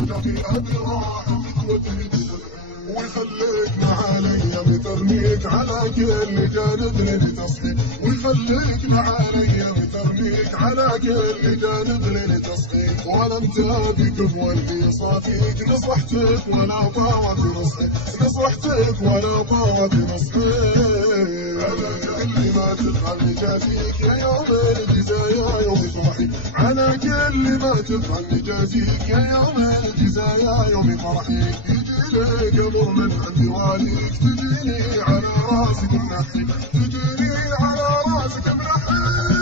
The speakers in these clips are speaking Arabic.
رجعتي براحتك وتهدي ويخليك معايا مترميك على كل جانب لتصحي ويخليك معايا مترميك على كل جانب لتصحي ولا انت بك واللي صافيك نصحتك ولا طاوت نصحي نصحتك ولا طاوت نصحي اللي ما تفعل نجازيك يا يوم الجزا يا يوم فرحي على كل ما تفعل نجازيك يا يوم الجزا يا يوم فرحي يجي قبر من عند واليك تجيني على راسك منحي تجيني على راسك منحي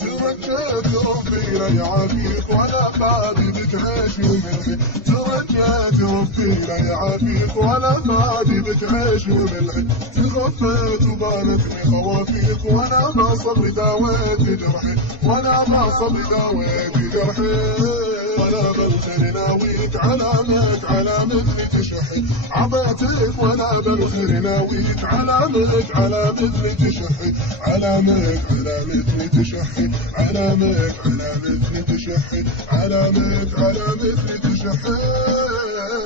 ترجيت ربي لا يعافيك ولا فادي بك عيش وملحي ترجيت ربي لا يعافيك ولا فادي بك عيش وملحي تخفيت وبانتني خوافيك وانا ما صبري داويت جرحي وانا ما صبري داويت جرحي ولا بالخير ناويك علامك علامتني تشحي عطيتك ولا بالخير ناويك علامك علامتني تشحي علامك علامتني تشحي علامك علامتني تشحي علامك علامتني تشحي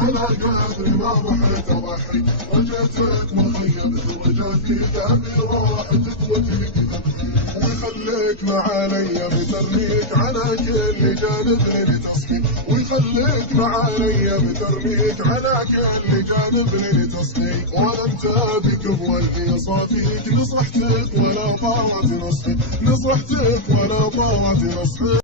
على قدر ما ضحيت اضحي رجعتك مخيب رجعتك ابي راحتك وتهدي ويخليك معايا مترميك على كل جانب لتصحي ويخليك معايا مترميك على كل جانب لتصحي ولا انت بك واللي صافيك نصحتك ولا طاوت نصحي نصحتك ولا طاوت نصحي